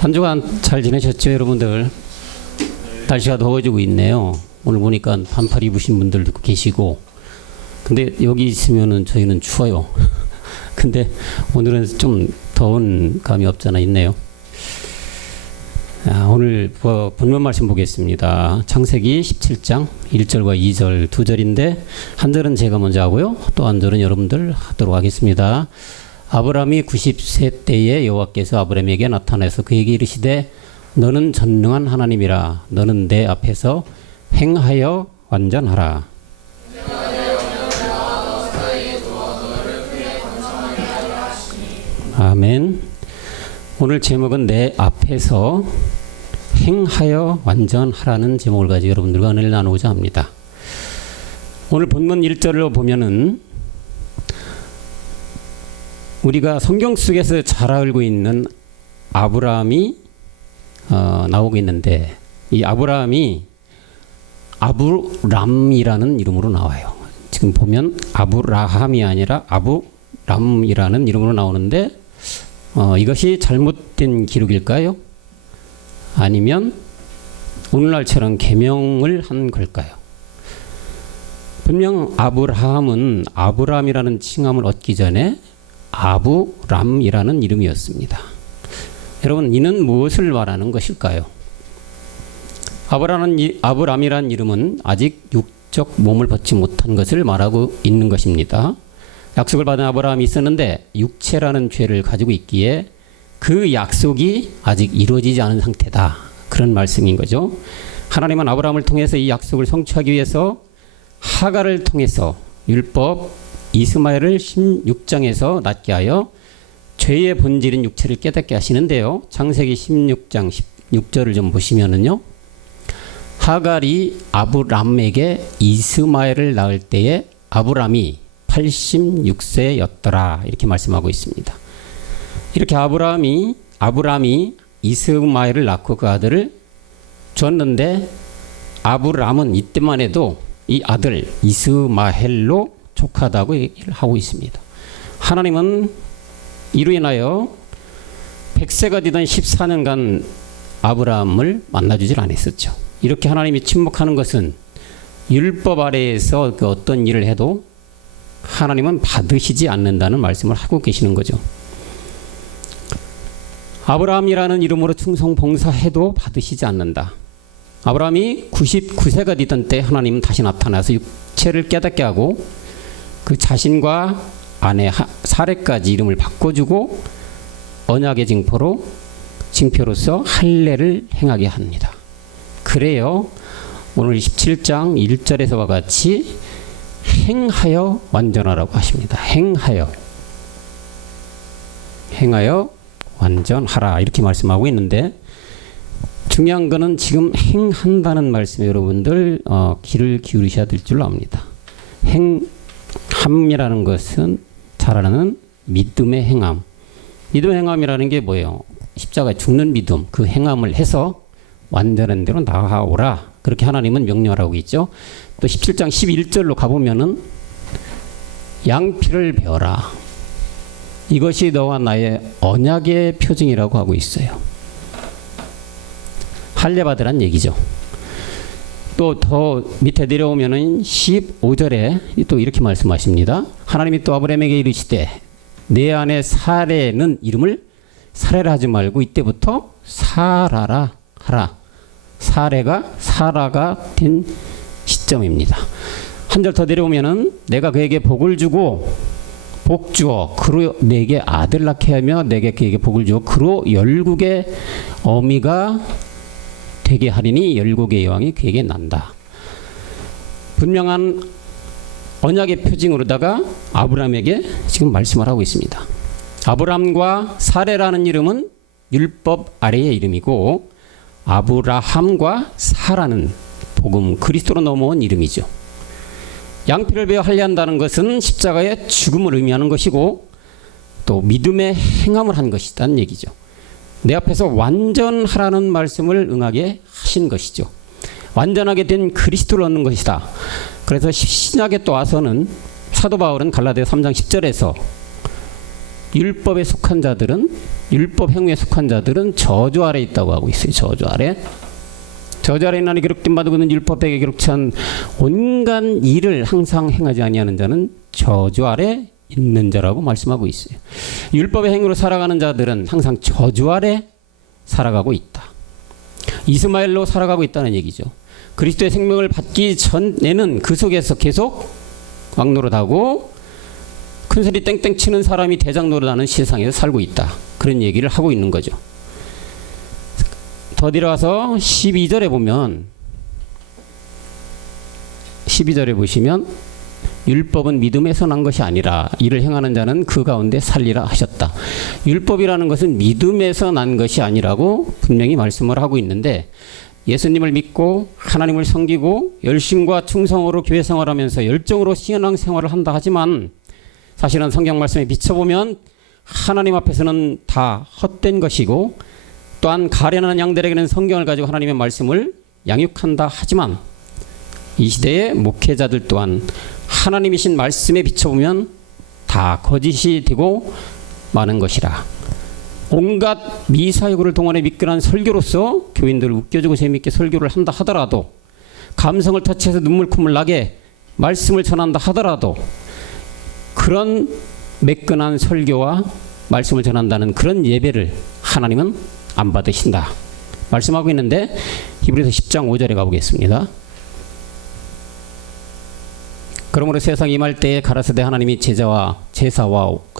한 주간 잘 지내셨죠, 여러분들? 날씨가 더워지고 있네요. 오늘 보니까 반팔 입으신 분들도 계시고, 근데 여기 있으면은 저희는 추워요. 근데 오늘은 좀 더운 감이 없잖아 있네요. 오늘 본문 말씀 보겠습니다. 창세기 17장 1절과 2절 두 절인데, 한 절은 제가 먼저 하고요, 또 한 절은 여러분들 하도록 하겠습니다. 아브라함이 90세 때에 여호와께서 아브라함에게 나타나서 그에게 이르시되 너는 전능한 하나님이라. 너는 내 앞에서 행하여 완전하라. 아멘. 오늘 제목은 내 앞에서 행하여 완전하라는 제목을 가지고 여러분들과 은혜를 나누고자 합니다. 오늘 본문 1절을 보면은 우리가 성경 속에서 잘 알고 있는 아브라함이 나오고 있는데, 이 아브라함이 아브람이라는 이름으로 나와요. 지금 보면 아브라함이 아니라 아브람이라는 이름으로 나오는데, 이것이 잘못된 기록일까요? 아니면 오늘날처럼 계명을 한 걸까요? 분명 아브라함은 아브람이라는 칭함을 얻기 전에 아브람이라는 이름이었습니다. 여러분, 이는 무엇을 말하는 것일까요? 아브람이라는 이름은 아직 육적 몸을 벗지 못한 것을 말하고 있는 것입니다. 약속을 받은 아브라함이 있었는데 육체라는 죄를 가지고 있기에 그 약속이 아직 이루어지지 않은 상태다, 그런 말씀인 거죠. 하나님은 아브라함을 통해서 이 약속을 성취하기 위해서 하갈을 통해서 율법 이스마엘을 16장에서 낳게 하여 죄의 본질인 육체를 깨닫게 하시는데요. 창세기 16장 16절을 좀 보시면은요, 하갈이 아브람에게 이스마엘을 낳을 때에 아브람이 86세였더라, 이렇게 말씀하고 있습니다. 이렇게 아브람이 이스마엘을 낳고 그 아들을 줬는데, 아브람은 이때만 해도 이 아들 이스마엘로 족하다고 얘기를 하고 있습니다. 하나님은 이로 인하여 100세가 되던 14년간 아브라함을 만나주질 않았었죠. 이렇게 하나님이 침묵하는 것은 율법 아래에서 그 어떤 일을 해도 하나님은 받으시지 않는다는 말씀을 하고 계시는 거죠. 아브라함이라는 이름으로 충성 봉사해도 받으시지 않는다. 아브라함이 99세가 되던 때 하나님은 다시 나타나서 육체를 깨닫게 하고 그 자신과 아내 사레까지 이름을 바꿔주고 언약의 징표로서 할례를 행하게 합니다. 그래요, 오늘 17장 1절에서와 같이 행하여 완전하라고 하십니다. 행하여 완전하라, 이렇게 말씀하고 있는데, 중요한 거는 지금 행한다는 말씀에 여러분들 귀를 기울이셔야 될 줄 압니다. 함이라는 것은 잘 아는 믿음의 행함. 믿음의 행함이라는 게 뭐예요? 십자가에 죽는 믿음, 그 행함을 해서 완전한 대로 나아오라, 그렇게 하나님은 명령하고 있죠. 또 17장 11절로 가보면은 양피를 베어라, 이것이 너와 나의 언약의 표징이라고 하고 있어요. 할례 받으란 얘기죠. 또 더 밑에 내려오면은 15절에 또 이렇게 말씀하십니다. 하나님이 또 아브라함에게 이르시되 내 아내 사레는 이름을 사레라 하지 말고 이때부터 사라라 하라. 사라가 된 시점입니다. 한 절 더 내려오면은 내가 그에게 복을 주고 복 주어 그로 내게 아들 낳게 하며 내게 그에게 복을 주어 그로 열국의 어미가 되게 하리니 열국의 여왕이 그에게 난다. 분명한 언약의 표징으로다가 아브라함에게 지금 말씀을 하고 있습니다. 아브람과 사레라는 이름은 율법 아래의 이름이고, 아브라함과 사라는 복음 그리스도로 넘어온 이름이죠. 양피를 베어 할례한다는 것은 십자가의 죽음을 의미하는 것이고, 또 믿음의 행함을 한 것이라는 얘기죠. 내 앞에서 완전하라는 말씀을 응하게 하신 것이죠. 완전하게 된 그리스도를 얻는 것이다. 그래서 신약에 또 와서는 사도 바울은 갈라디아 3장 10절에서 율법에 속한 자들은 율법 행위에 속한 자들은 저주 아래 있다고 하고 있어요. 저주 아래. 저주 아래 있나니 기록된 바도 그는 율법에 기록치 않은 온갖 일을 항상 행하지 아니하는 자는 저주 아래 있는 자라고 말씀하고 있어요. 율법의 행위로 살아가는 자들은 항상 저주 아래 살아가고 있다. 이스마엘로 살아가고 있다는 얘기죠. 그리스도의 생명을 받기 전에는 그 속에서 계속 왕노릇하고 큰소리 땡땡 치는 사람이 대장 노릇하는 세상에서 살고 있다. 그런 얘기를 하고 있는 거죠. 더 들어가서 12절에 보시면 율법은 믿음에서 난 것이 아니라 이를 행하는 자는 그 가운데 살리라 하셨다. 율법이라는 것은 믿음에서 난 것이 아니라고 분명히 말씀을 하고 있는데, 예수님을 믿고 하나님을 섬기고 열심과 충성으로 교회 생활하면서 열정으로 신앙 생활을 한다 하지만 사실은 성경 말씀에 비춰보면 하나님 앞에서는 다 헛된 것이고, 또한 가련한 양들에게는 성경을 가지고 하나님의 말씀을 양육한다 하지만 이 시대의 목회자들 또한 하나님이신 말씀에 비춰보면 다 거짓이 되고 마는 것이라. 온갖 미사역을 동원해 미끈한 설교로서 교인들을 웃겨주고 재미있게 설교를 한다 하더라도, 감성을 터치해서 눈물 콧물 나게 말씀을 전한다 하더라도, 그런 매끈한 설교와 말씀을 전한다는 그런 예배를 하나님은 안 받으신다 말씀하고 있는데, 히브리서 10장 5절에 가보겠습니다. 그러므로 세상 임할 때에 가라사대 하나님이 제사와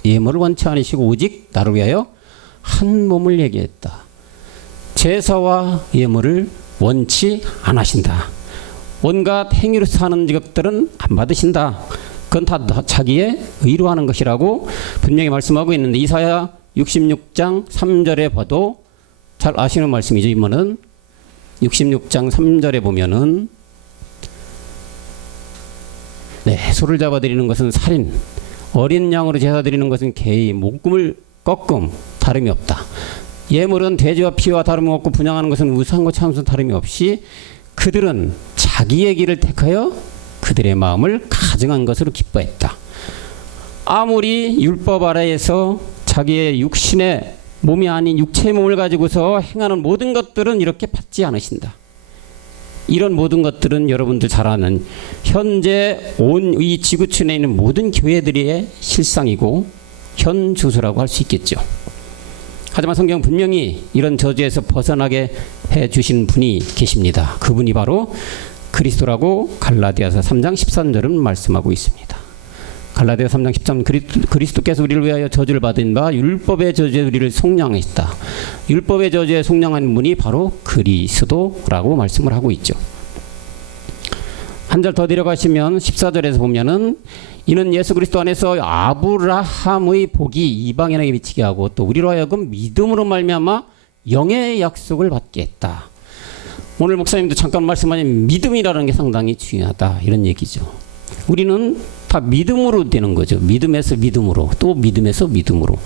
예물을 원치 않으시고 오직 나를 위하여 한 몸을 얘기했다. 제사와 예물을 원치 않으신다. 온갖 행위로 사는 직업들은 안 받으신다. 그건 다 자기의 의로 하는 것이라고 분명히 말씀하고 있는데, 이사야 66장 3절에 봐도 잘 아시는 말씀이죠. 이번은 66장 3절에 보면은 소를 잡아드리는 것은 살인, 어린 양으로 제사 드리는 것은 개의 목금을 꺾음, 다름이 없다. 예물은 돼지와 피와 다름이 없고 분양하는 것은 우상과 참수 다름이 없이 그들은 자기의 길을 택하여 그들의 마음을 가증한 것으로 기뻐했다. 아무리 율법 아래에서 자기의 육신의 몸이 아닌 육체의 몸을 가지고서 행하는 모든 것들은 이렇게 받지 않으신다. 이런 모든 것들은 여러분들 잘 아는 현재 온 이 지구촌에 있는 모든 교회들의 실상이고 현 주소라고 할 수 있겠죠. 하지만 성경은 분명히 이런 저주에서 벗어나게 해주신 분이 계십니다. 그분이 바로 그리스도라고 갈라디아서 3장 13절은 말씀하고 있습니다. 갈라디아서 3장 13절, 그리스도께서 우리를 위하여 저주를 받은 바 율법의 저주에 우리를 속량했다. 율법의 저주에 속량한 분이 바로 그리스도라고 말씀을 하고 있죠. 한 절 더 내려가시면 14절에서 보면은 이는 예수 그리스도 안에서 아브라함의 복이 이방인에게 미치게 하고 또 우리로 하여금 믿음으로 말미암아 영의 약속을 받게 했다. 오늘 목사님도 잠깐 말씀하신 믿음이라는 게 상당히 중요하다, 이런 얘기죠. 우리는 다 믿음으로 되는 거죠. 믿음에서 믿음으로, 또 믿음에서 믿음으로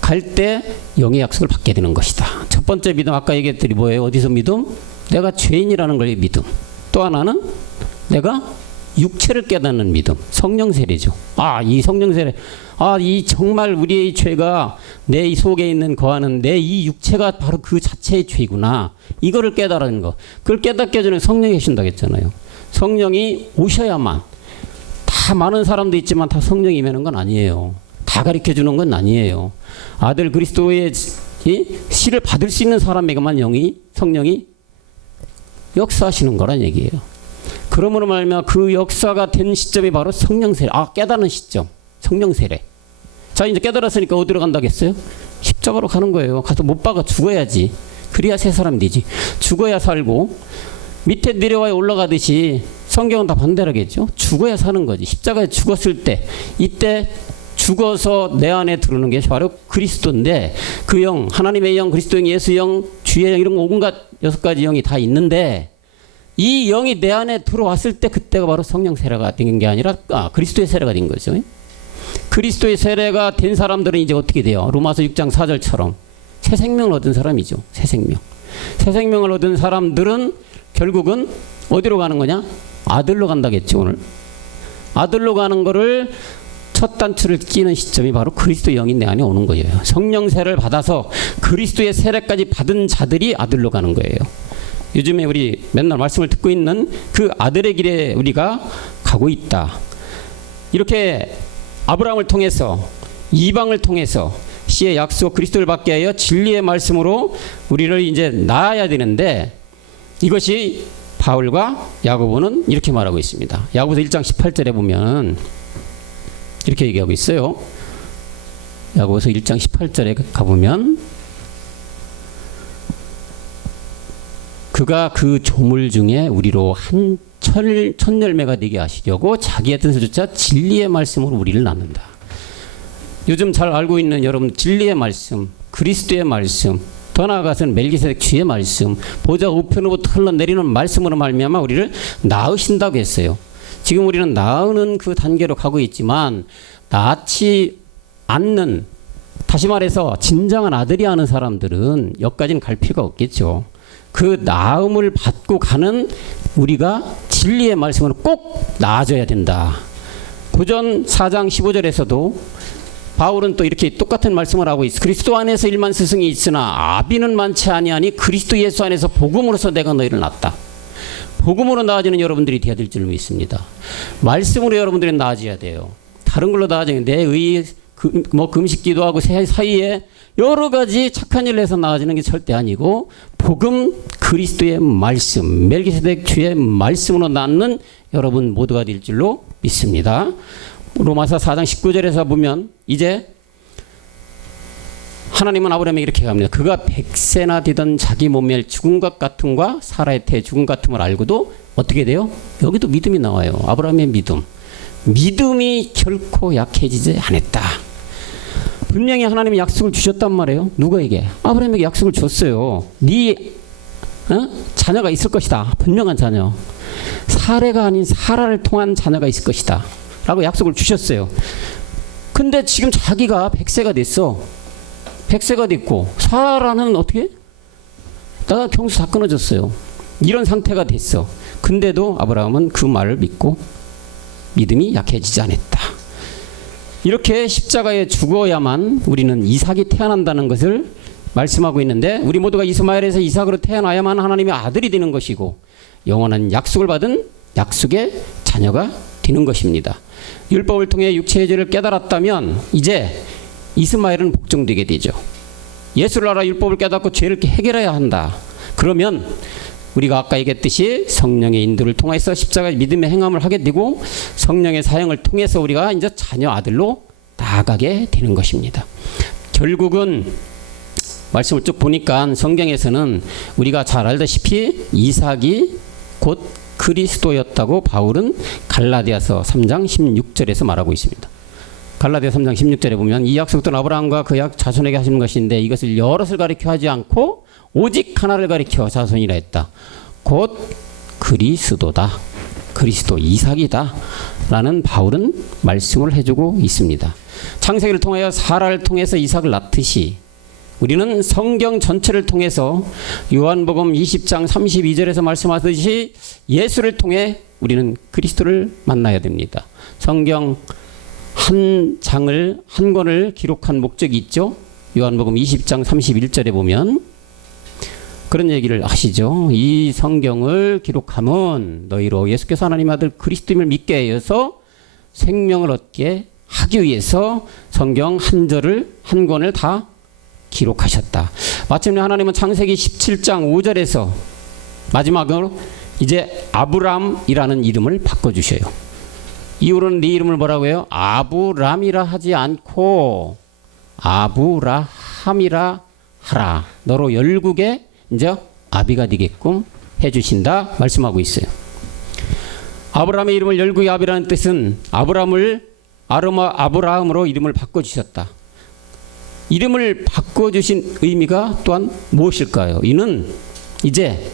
갈 때 영의 약속을 받게 되는 것이다. 첫 번째 믿음, 아까 얘기했더니 뭐예요? 어디서 믿음? 내가 죄인이라는 걸 믿음. 또 하나는 내가 육체를 깨닫는 믿음, 성령 세례죠. 이 성령 세례, 이 정말 우리의 죄가 내 이 속에 있는 거하는 내 이 육체가 바로 그 자체의 죄구나, 이거를 깨달은 거. 그걸 깨닫게 해주는 성령이 계신다고 했잖아요. 성령이 오셔야만. 다 많은 사람도 있지만 다 성령이 임하는 건 아니에요. 다 가르쳐 주는 건 아니에요. 아들 그리스도의 씨를 받을 수 있는 사람에게만 성령이 역사하시는 거란 얘기예요. 그러므로 말미암아 그 역사가 된 시점이 바로 성령 세례, 깨닫는 시점, 성령 세례. 자, 이제 깨달았으니까 어디로 간다겠어요? 십자가로 가는 거예요. 가서 못 박아 죽어야지. 그래야 새 사람 되지. 죽어야 살고, 밑에 내려와야 올라가듯이 성경은 다 반대라겠죠. 죽어야 사는 거지. 십자가에 죽었을 때, 이때 죽어서 내 안에 들어오는 게 바로 그리스도인데, 그 영, 하나님의 영, 그리스도 영, 예수 영, 주의 영, 이런 온갖 6가지 영이 다 있는데, 이 영이 내 안에 들어왔을 때 그때가 바로 성령 세례가 된 게 아니라 그리스도의 세례가 된 거죠. 그리스도의 세례가 된 사람들은 이제 어떻게 돼요? 로마서 6장 4절처럼 새 생명을 얻은 사람이죠. 새 생명. 새 생명을 얻은 사람들은 결국은 어디로 가는 거냐? 아들로 간다겠죠. 오늘 아들로 가는 거를 첫 단추를 끼는 시점이 바로 그리스도 영이 내 안에 오는 거예요. 성령 세례를 받아서 그리스도의 세례까지 받은 자들이 아들로 가는 거예요. 요즘에 우리 맨날 말씀을 듣고 있는 그 아들의 길에 우리가 가고 있다. 이렇게 아브라함을 통해서, 이방을 통해서 씨의 약속 그리스도를 받게 하여 진리의 말씀으로 우리를 이제 낳아야 되는데, 이것이 바울과 야고보는 이렇게 말하고 있습니다. 야고보서 1장 18절에 보면 이렇게 얘기하고 있어요. 야고보서 1장 18절에 가보면, 그가 그 조물 중에 우리로 한 천열매가 되게 하시려고 자기의 뜻을 쫓아 진리의 말씀으로 우리를 낳는다. 요즘 잘 알고 있는 여러분, 진리의 말씀, 그리스도의 말씀, 더 나아가서는 멜기세덱 주의 말씀, 보좌 우편으로부터 흘러내리는 말씀으로 말미암아 우리를 낳으신다고 했어요. 지금 우리는 낳는 그 단계로 가고 있지만, 낳지 않는, 다시 말해서 진정한 아들이 하는 사람들은 여기까지는 갈 필요가 없겠죠. 그 낳음을 받고 가는 우리가 진리의 말씀으로 꼭 낳아줘야 된다. 고전 4장 15절에서도 바울은 또 이렇게 똑같은 말씀을 하고 있어. 그리스도 안에서 일만 스승이 있으나 아비는 많지 아니하니 그리스도 예수 안에서 복음으로서 내가 너희를 낳았다. 복음으로 나아지는 여러분들이 되어야 될 줄 믿습니다. 말씀으로 여러분들이 나아져야 돼요. 다른 걸로 나아지는 내 금식 기도하고 사이에 여러 가지 착한 일을 해서 나아지는 게 절대 아니고, 복음 그리스도의 말씀, 멜기세덱 주의 말씀으로 낳는 여러분 모두가 될 줄로 믿습니다. 로마서 4장 19절에서 보면, 이제 하나님은 아브라함에게 이렇게 합니다. 그가 100세나 되던 자기 몸의 죽은 것 같음과 사라의 태 죽은 것 같음을 알고도 어떻게 돼요? 여기도 믿음이 나와요. 아브라함의 믿음. 믿음이 결코 약해지지 않았다. 분명히 하나님이 약속을 주셨단 말이에요. 누구에게? 아브라함에게 약속을 줬어요. 네 자녀가 있을 것이다. 분명한 자녀. 사례가 아닌 사라를 통한 자녀가 있을 것이다 라고 약속을 주셨어요. 근데 지금 자기가 100세가 됐어. 100세가 됐고 사라는 어떻게? 나가 경수 다 끊어졌어요. 이런 상태가 됐어. 근데도 아브라함은 그 말을 믿고 믿음이 약해지지 않았다. 이렇게 십자가에 죽어야만 우리는 이삭이 태어난다는 것을 말씀하고 있는데, 우리 모두가 이스마엘에서 이삭으로 태어나야만 하나님의 아들이 되는 것이고 영원한 약속을 받은 약속의 자녀가 되는 것입니다. 율법을 통해 육체의 죄를 깨달았다면 이제 이스마엘은 복종되게 되죠. 예수를 알아 율법을 깨닫고 죄를 해결해야 한다. 그러면 우리가 아까 얘기했듯이 성령의 인도를 통해서 십자가의 믿음의 행함을 하게 되고, 성령의 사용을 통해서 우리가 이제 자녀 아들로 나아가게 되는 것입니다. 결국은 말씀을 쭉 보니까 성경에서는 우리가 잘 알다시피 이삭이 곧 그리스도였다고 바울은 갈라디아서 3장 16절에서 말하고 있습니다. 갈라디아 3장 16절에 보면, 이 약속은 아브라함과 그 자손에게 하시는 것인데 이것을 여럿을 가리켜 하지 않고 오직 하나를 가리켜 자손이라 했다. 곧 그리스도다. 그리스도 이삭이다 라는 바울은 말씀을 해주고 있습니다. 창세기를 통하여 사라를 통해서 이삭을 낳듯이 우리는 성경 전체를 통해서 요한복음 20장 32절에서 말씀하듯이 예수를 통해 우리는 그리스도를 만나야 됩니다. 성경 한 장을, 한 권을 기록한 목적이 있죠. 요한복음 20장 31절에 보면 그런 얘기를 하시죠. 이 성경을 기록함은 너희로 예수께서 하나님의 아들 그리스도임을 믿게 하여서 생명을 얻게 하기 위해서 성경 한 절을, 한 권을 다 기록하셨다. 마침내 하나님은 창세기 17장 5절에서 마지막으로 이제 아브람이라는 이름을 바꿔주셔요. 이후로는 네 이름을 뭐라고 해요? 아브람이라 하지 않고 아브라함이라 하라. 너로 열국에 이제 아비가 되게끔 해주신다 말씀하고 있어요. 아브라함의 이름을 열국의 아비라는 뜻은 아브라함을 아브라함으로 이름을 바꿔주셨다. 이름을 바꿔주신 의미가 또한 무엇일까요? 이는 이제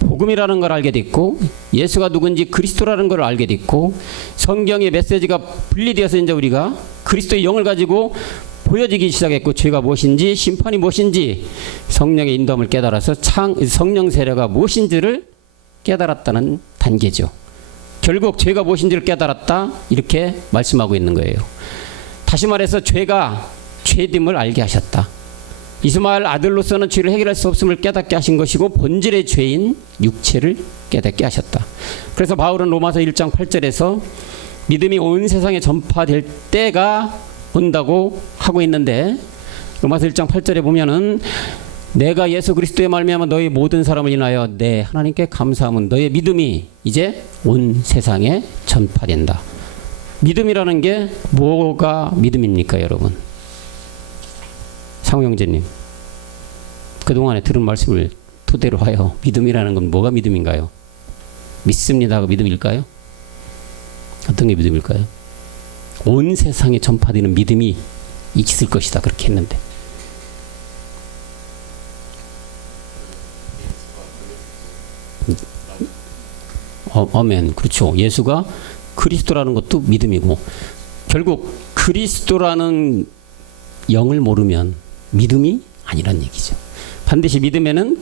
복음이라는 걸 알게 됐고 예수가 누군지 그리스도라는 걸 알게 됐고 성경의 메시지가 분리되어서 이제 우리가 그리스도의 영을 가지고 보여지기 시작했고 죄가 무엇인지 심판이 무엇인지 성령의 인도함을 깨달아서 성령 세례가 무엇인지를 깨달았다는 단계죠. 결국 죄가 무엇인지를 깨달았다 이렇게 말씀하고 있는 거예요. 다시 말해서 죄가 죄됨을 알게 하셨다. 이스마엘 아들로서는 죄를 해결할 수 없음을 깨닫게 하신 것이고 본질의 죄인 육체를 깨닫게 하셨다. 그래서 바울은 로마서 1장 8절에서 믿음이 온 세상에 전파될 때가 온다고 하고 있는데, 로마서 1장 8절에 보면은 내가 예수 그리스도의 말미암아 너희 모든 사람을 인하여 내 하나님께 감사함은 너의 믿음이 이제 온 세상에 전파된다. 믿음이라는 게 뭐가 믿음입니까, 여러분? 상호 형제님, 그동안에 들은 말씀을 토대로 하여 믿음이라는 건 뭐가 믿음인가요? 믿습니다가 믿음일까요? 어떤 게 믿음일까요? 온 세상에 전파되는 믿음이 있을 것이다 그렇게 했는데, 아멘. 그렇죠. 예수가 그리스도라는 것도 믿음이고, 결국 그리스도라는 영을 모르면 믿음이 아니란 얘기죠. 반드시 믿음에는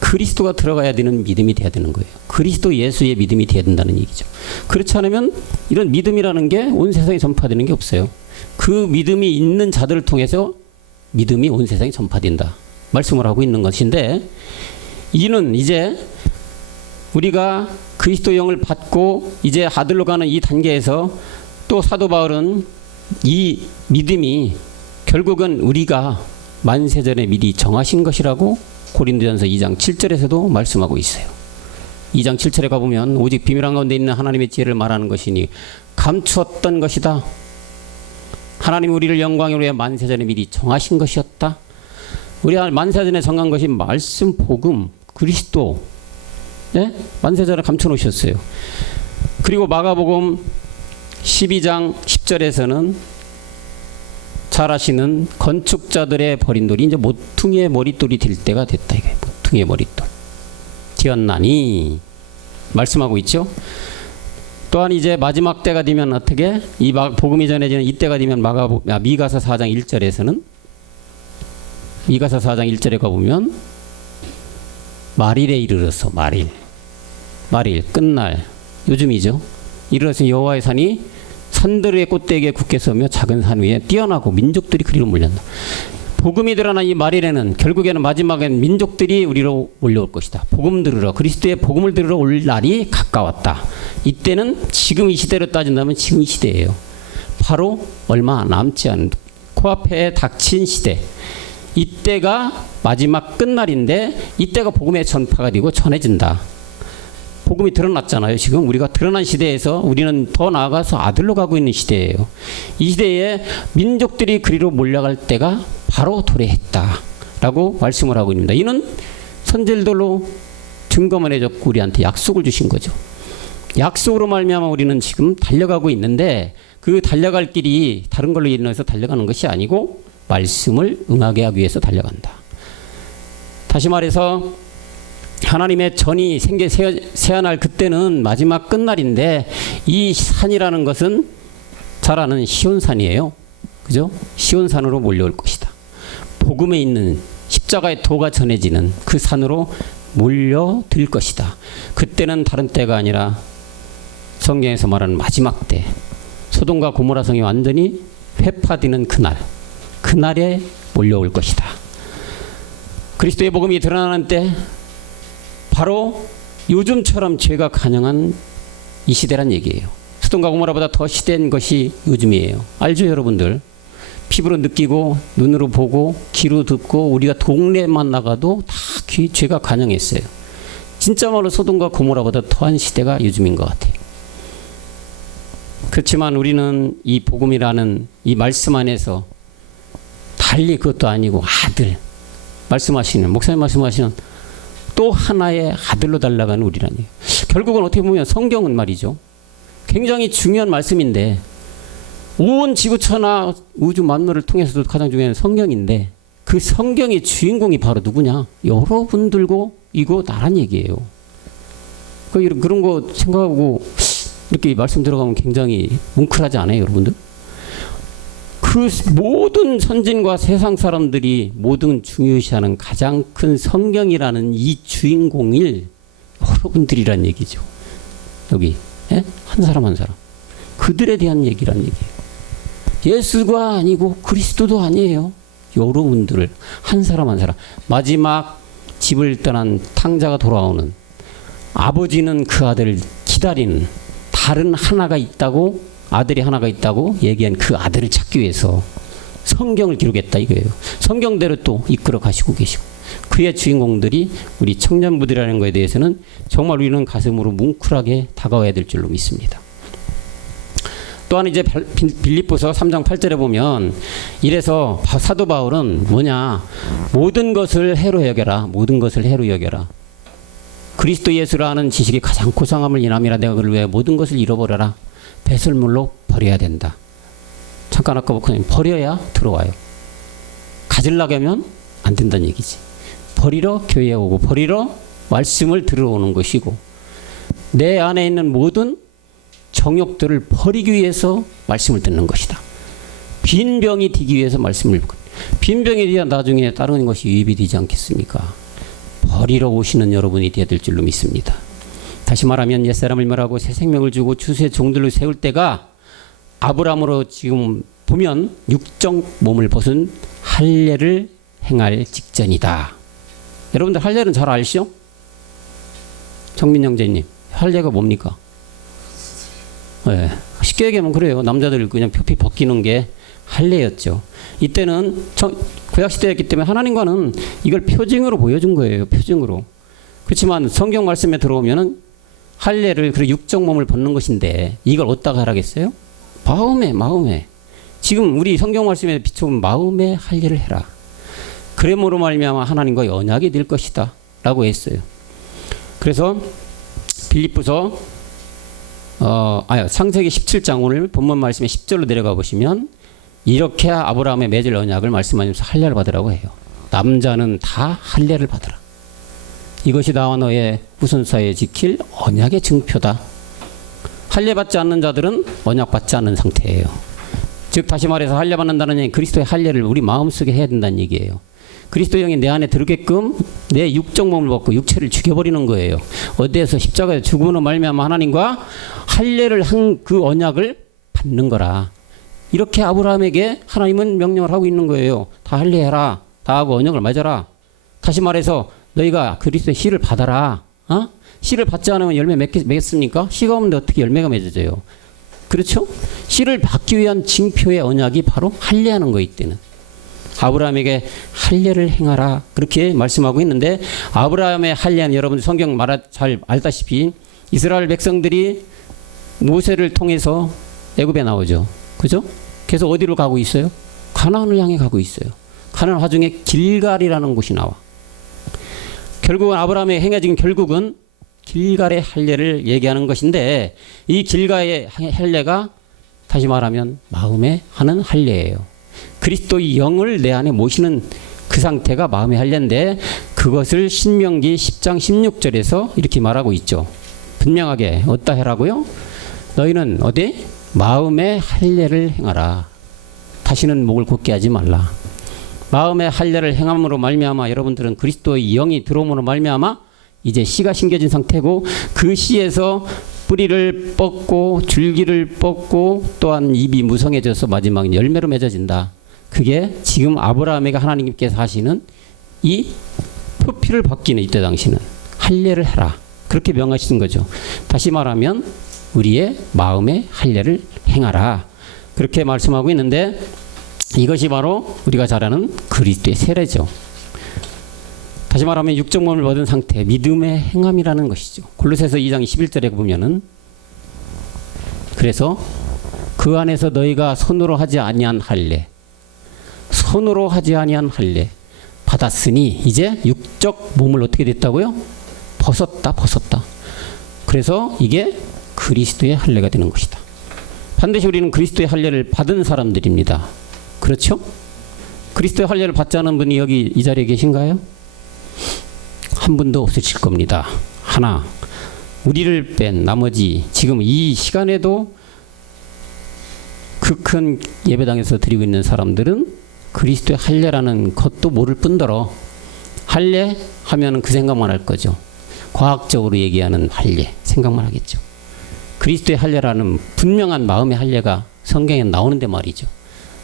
그리스도가 들어가야 되는 믿음이 돼야 되는 거예요. 그리스도 예수의 믿음이 돼야 된다는 얘기죠. 그렇지 않으면 이런 믿음이라는 게 온 세상에 전파되는 게 없어요. 그 믿음이 있는 자들을 통해서 믿음이 온 세상에 전파된다 말씀을 하고 있는 것인데, 이는 이제 우리가 그리스도 영을 받고 이제 아들로 가는 이 단계에서 또 사도 바울은 이 믿음이 결국은 우리가 만세전에 미리 정하신 것이라고 고린도전서 2장 7절에서도 말씀하고 있어요. 2장 7절에 가보면 오직 비밀한 가운데 있는 하나님의 지혜를 말하는 것이니 감추었던 것이다. 하나님 우리를 영광으로 위해 만세전에 미리 정하신 것이었다. 우리가 만세전에 정한 것이 말씀, 복음, 그리스도, 네? 만세전에 감춰놓으셨어요. 그리고 마가복음 12장 10절에서는 잘 아시는 건축자들의 버린 돌이 이제 모퉁이의 머릿돌이 될 때가 됐다. 이게 모퉁이의 머릿돌 되었나니 말씀하고 있죠. 또한 이제 마지막 때가 되면 어떻게 이 복음이 전해지는 이때가 되면 미가서 4장 1절에서는 미가서 4장 1절에 가보면 말일에 이르러서 말일 끝날 요즘이죠. 이르러서 여호와의 산이 산들의 꽃대기에 굳게 서며 작은 산 위에 뛰어나고 민족들이 그리로 몰렸다. 복음이 드러난 이 말일에는 결국에는 마지막엔 민족들이 우리로 몰려올 것이다. 복음 들으러, 그리스도의 복음을 들으러 올 날이 가까웠다. 이때는 지금 이 시대로 따진다면 지금 이 시대예요. 바로 얼마 남지 않은 코앞에 닥친 시대. 이때가 마지막 끝날인데 이때가 복음의 전파가 되고 전해진다. 복음이 드러났잖아요. 지금 우리가 드러난 시대에서 우리는 더 나아가서 아들로 가고 있는 시대예요. 이 시대에 민족들이 그리로 몰려갈 때가 바로 도래했다라고 말씀을 하고 있습니다. 이는 선지자들로 증거만 해줬고 우리한테 약속을 주신 거죠. 약속으로 말미암아 우리는 지금 달려가고 있는데, 그 달려갈 길이 다른 걸로 인해서 달려가는 것이 아니고 말씀을 응하게 하기 위해서 달려간다. 다시 말해서 하나님의 전이 세안할 그때는 마지막 끝날인데, 이 산이라는 것은 잘 아는 시온산이에요. 그죠? 시온산으로 몰려올 것이다. 복음에 있는 십자가의 도가 전해지는 그 산으로 몰려들 것이다. 그때는 다른 때가 아니라 성경에서 말하는 마지막 때, 소돔과 고모라 성이 완전히 회파되는 그날에 몰려올 것이다. 그리스도의 복음이 드러나는 때, 바로 요즘처럼 죄가 가능한 이 시대란 얘기예요. 소돔과 고모라보다 더 시대인 것이 요즘이에요. 알죠, 여러분들? 피부로 느끼고 눈으로 보고 귀로 듣고 우리가 동네만 나가도 다 죄가 가능했어요. 진짜말로 소돔과 고모라보다 더한 시대가 요즘인 것 같아요. 그렇지만 우리는 이 복음이라는 이 말씀 안에서 달리 그것도 아니고 아들 말씀하시는, 목사님 말씀하시는 또 하나의 아들로 달라가는 우리라니. 결국은 어떻게 보면 성경은 말이죠, 굉장히 중요한 말씀인데, 온 지구천하 우주 만물을 통해서도 가장 중요한 성경인데, 그 성경의 주인공이 바로 누구냐? 여러분들고 이거 나란 얘기예요. 그런 거 생각하고 이렇게 말씀 들어가면 굉장히 뭉클하지 않아요, 여러분들? 그 모든 선진과 세상 사람들이 모든 중요시하는 가장 큰 성경이라는 이 주인공일 여러분들이란 얘기죠. 여기 예? 한 사람 한 사람. 그들에 대한 얘기란 얘기예요. 예수가 아니고 그리스도도 아니에요. 여러분들을 한 사람 한 사람. 마지막 집을 떠난 탕자가 돌아오는, 아버지는 그 아들을 기다리는, 다른 하나가 있다고, 아들이 하나가 있다고 얘기한 그 아들을 찾기 위해서 성경을 기록했다 이거예요. 성경대로 또 이끌어 가시고 계시고, 그의 주인공들이 우리 청년부들이라는 것에 대해서는 정말 우리는 가슴으로 뭉클하게 다가와야 될 줄로 믿습니다. 또한 이제 빌립보서 3장 8절에 보면 이래서 사도 바울은 뭐냐, 모든 것을 해로 여겨라, 모든 것을 해로 여겨라. 그리스도 예수라는 지식이 가장 고상함을 인함이라 내가 그를 위해 모든 것을 잃어버려라. 배설물로 버려야 된다. 잠깐 아까 보니까 버려야 들어와요. 가지려고 하면 안 된다는 얘기지. 버리러 교회에 오고 버리러 말씀을 들어오는 것이고, 내 안에 있는 모든 정욕들을 버리기 위해서 말씀을 듣는 것이다. 빈 병이 되기 위해서 말씀을, 빈 병에 대한 나중에 다른 것이 유입이 되지 않겠습니까? 버리러 오시는 여러분이 되어야 될 줄로 믿습니다. 다시 말하면 옛사람을 멸하고 새 생명을 주고 주수의 종들로 세울 때가 아브라함으로 지금 보면 육적 몸을 벗은 할례를 행할 직전이다. 여러분들 할례는 잘 아시죠? 정민 형제님, 할례가 뭡니까? 네, 쉽게 얘기하면 그래요. 남자들 그냥 표피 벗기는 게 할례였죠. 이때는 구약시대였기 때문에 하나님과는 이걸 표징으로 보여준 거예요. 표징으로. 그렇지만 성경 말씀에 들어오면은 할례를, 그 육적 몸을 벗는 것인데 이걸 어디다가 하라겠어요? 마음에. 지금 우리 성경 말씀에 비춰본 마음에 할례를 해라. 그러므로 말미암아 하나님과 언약이 될 것이다 라고 했어요. 그래서 빌립보서 창세기 17장 오늘 본문 말씀에 10절로 내려가 보시면 이렇게 아브라함의 맺을 언약을 말씀하면서 할례를 받으라고 해요. 남자는 다 할례를 받으라. 이것이 나와 너의 후손 사이에 지킬 언약의 증표다. 할례 받지 않는 자들은 언약 받지 않는 상태예요. 즉 다시 말해서 할례 받는다는 얘기는 그리스도의 할례를 우리 마음속에 해야 된다는 얘기예요. 그리스도의 영이 내 안에 들어오게끔 내 육적 몸을 벗고 육체를 죽여버리는 거예요. 어디에서 십자가에 죽음으로 말미암아 하나님과 할례를 한 그 언약을 받는 거라. 이렇게 아브라함에게 하나님은 명령을 하고 있는 거예요. 다 할례해라. 다 하고 언약을 맺어라. 다시 말해서 너희가 그리스도의 씨를 받아라. 씨를 받지 않으면 열매 맺겠습니까? 씨가 없는데 어떻게 열매가 맺어져요? 그렇죠? 씨를 받기 위한 징표의 언약이 바로 할례하는 거 이때는. 아브라함에게 할례를 행하라 그렇게 말씀하고 있는데, 아브라함의 할례는 여러분 성경 잘 알다시피 이스라엘 백성들이 모세를 통해서 애굽에 나오죠. 그죠? 그래서 어디로 가고 있어요? 가나안을 향해 가고 있어요. 가나안 화중에 길갈이라는 곳이 나와. 결국은 아브라함의 행해진 결국은 길갈의 할례를 얘기하는 것인데, 이 길갈의 할례가 다시 말하면 마음에 하는 할례예요. 그리스도의 영을 내 안에 모시는 그 상태가 마음의 할례인데, 그것을 신명기 10장 16절에서 이렇게 말하고 있죠. 분명하게 어디다 해라고요? 너희는 어디? 마음의 할례를 행하라. 다시는 목을 곧게 하지 말라. 마음의 할례를 행함으로 말미암아 여러분들은 그리스도의 영이 들어옴으로 말미암아 이제 씨가 심겨진 상태고, 그 씨에서 뿌리를 뻗고 줄기를 뻗고 또한 잎이 무성해져서 마지막 열매로 맺어진다. 그게 지금 아브라함에게 하나님께서 하시는 이 표피를 벗기는 이때 당시는 할례를 해라. 그렇게 명하시는 거죠. 다시 말하면 우리의 마음의 할례를 행하라. 그렇게 말씀하고 있는데, 이것이 바로 우리가 잘 아는 그리스도의 세례죠. 다시 말하면 육적 몸을 얻은 상태, 믿음의 행함이라는 것이죠. 골로새서 2장 21절에 보면은, 그래서 그 안에서 너희가 손으로 하지 아니한 할례, 손으로 하지 아니한 할례 받았으니 이제 육적 몸을 어떻게 됐다고요? 벗었다. 그래서 이게 그리스도의 할례가 되는 것이다. 반드시 우리는 그리스도의 할례를 받은 사람들입니다. 그렇죠? 그리스도의 할례를 받지 않은 분이 여기 이 자리에 계신가요? 한 분도 없으실 겁니다. 하나, 우리를 뺀 나머지 지금 이 시간에도 그 큰 예배당에서 드리고 있는 사람들은 그리스도의 할례라는 것도 모를 뿐더러, 할례 하면 그 생각만 할 거죠. 과학적으로 얘기하는 할례 생각만 하겠죠. 그리스도의 할례라는 분명한 마음의 할례가 성경에 나오는데 말이죠.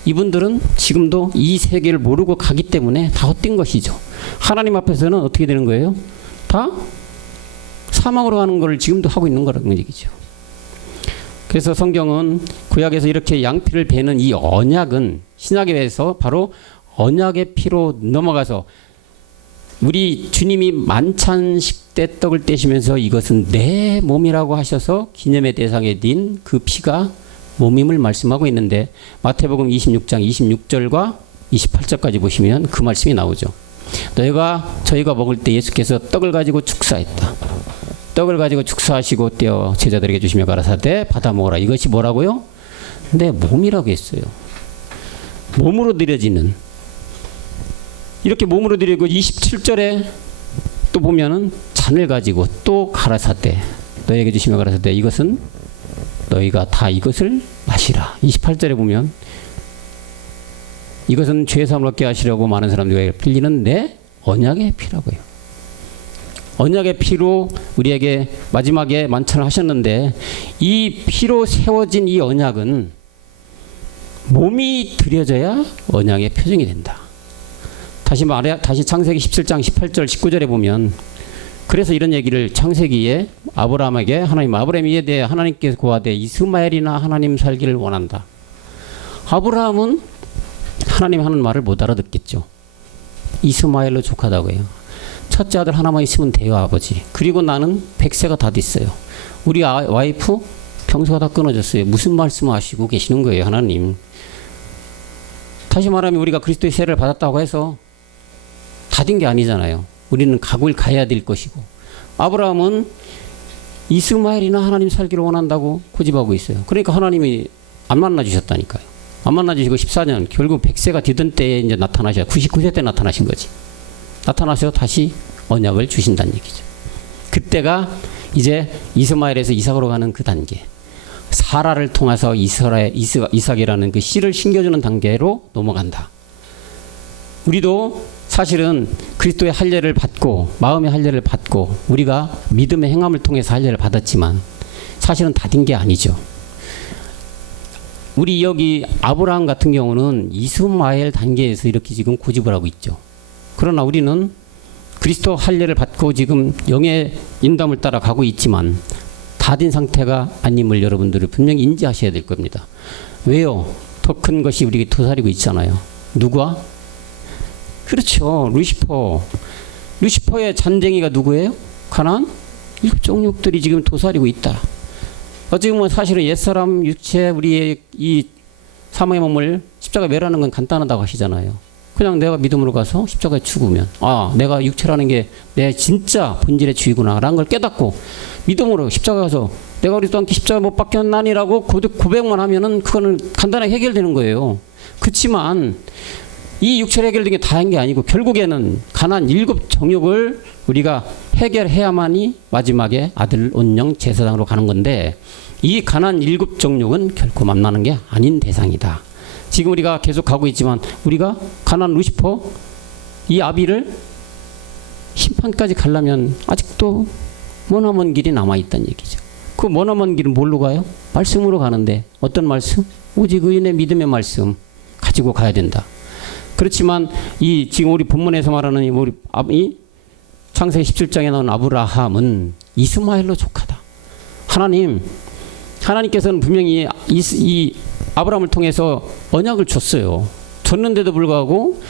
이분들은 지금도 이 세계를 모르고 가기 때문에 다 헛된 것이죠. 하나님 앞에서는 어떻게 되는 거예요? 다 사망으로 가는 걸 지금도 하고 있는 거라는 얘기죠. 그래서 성경은 구약에서 이렇게 양피를 베는 이 언약은 신약에 대해서 바로 언약의 피로 넘어가서 우리 주님이 만찬식 때 떡을 떼시면서 이것은 내 몸이라고 하셔서 기념의 대상에 닌 그 피가 몸임을 말씀하고 있는데 마태복음 26장 26절과 28절까지 보시면 그 말씀이 나오죠. 저희가 먹을 때 예수께서 떡을 가지고 축사했다. 떡을 가지고 축사하시고 떼어 제자들에게 주시며 가라사대 받아 먹어라. 이것이 뭐라고요? 내 몸이라고 했어요. 몸으로 드려지는, 이렇게 몸으로 드리고 27절에 또 보면은 잔을 가지고 또 가라사대 너에게 주시며 가라사대 이것은 너희가 다 이것을 마시라. 28절에 보면 이것은 죄 사함을 얻게 하시려고 많은 사람들에게 빌리는 내 언약의 피라고 해요. 언약의 피로 우리에게 마지막에 만찬을 하셨는데 이 피로 세워진 이 언약은 몸이 드려져야 언약의 표정이 된다. 다시 창세기 17장 18절 19절에 보면 그래서 이런 얘기를 창세기에 아브라함에게 아브라함에 대해 하나님께서 고하되 이스마엘이나 하나님 살기를 원한다. 아브라함은 하나님 하는 말을 못 알아듣겠죠. 이스마엘로 족하다고 해요. 첫째 아들 하나만 있으면 돼요, 아버지. 그리고 나는 100세가 다 됐어요. 우리 와이프 평소가 다 끊어졌어요. 무슨 말씀 하시고 계시는 거예요, 하나님. 다시 말하면 우리가 그리스도의 세례를 받았다고 해서 다 된 게 아니잖아요. 우리는 각을 가야 될 것이고, 아브라함은 이스마엘이나 하나님 살기를 원한다고 고집하고 있어요. 그러니까 하나님이 안 만나주셨다니까요. 안 만나주시고 14년 결국 100세가 되던 때에 이제 나타나셔. 99세 때 나타나신 거지. 나타나셔서 다시 언약을 주신다는 얘기죠. 그때가 이제 이스마엘에서 이삭으로 가는 그 단계, 사라를 통해서 이삭이라는 그 씨를 심겨주는 단계로 넘어간다. 우리도 사실은 그리스도의 할례를 받고 마음의 할례를 받고 우리가 믿음의 행함을 통해서 할례를 받았지만 사실은 다 된 게 아니죠. 우리 여기 아브라함 같은 경우는 이스마엘 단계에서 이렇게 지금 고집을 하고 있죠. 그러나 우리는 그리스도 할례를 받고 지금 영의 인도함을 따라 가고 있지만 다 된 상태가 아님을 여러분들이 분명히 인지하셔야 될 겁니다. 왜요? 더 큰 것이 우리에게 도사리고 있잖아요. 누구와? 그렇죠. 루시퍼의 잔쟁이가 누구예요? 가나안? 7종족들이 지금 도사리고 있다. 어찌 보면 사실은 옛사람 육체 우리의 이 사망의 몸을 십자가에 매라는 건 간단하다고 하시잖아요. 그냥 내가 믿음으로 가서 십자가에 죽으면 내가 육체라는 게 내 진짜 본질의 주이구나 라는 걸 깨닫고 믿음으로 십자가에 가서 내가 그리스도와 함께 십자가에 못 박혔나니라고 고백만 하면은 그거는 간단하게 해결되는 거예요. 그렇지만 이 육체를 해결된 게 다인 게 아니고 결국에는 가나안 7정욕을 우리가 해결해야만이 마지막에 아들 온영 제사장으로 가는 건데 이 가나안 7정욕은 결코 만나는 게 아닌 대상이다. 지금 우리가 계속 가고 있지만 우리가 가나안 루시퍼 이 아비를 심판까지 가려면 아직도 머나먼 길이 남아있다는 얘기죠. 그 머나먼 길은 뭘로 가요? 말씀으로 가는데 어떤 말씀? 오직 의인의 믿음의 말씀 가지고 가야 된다. 그렇지만 이 지금 우리 본문에서 말하는 이 창세기 17장에 나온 아브라함은 이스마엘로 족하다. 하나님께서는 분명히 이 아브라함을 통해서 언약을 줬어요. 줬는데도 불구하고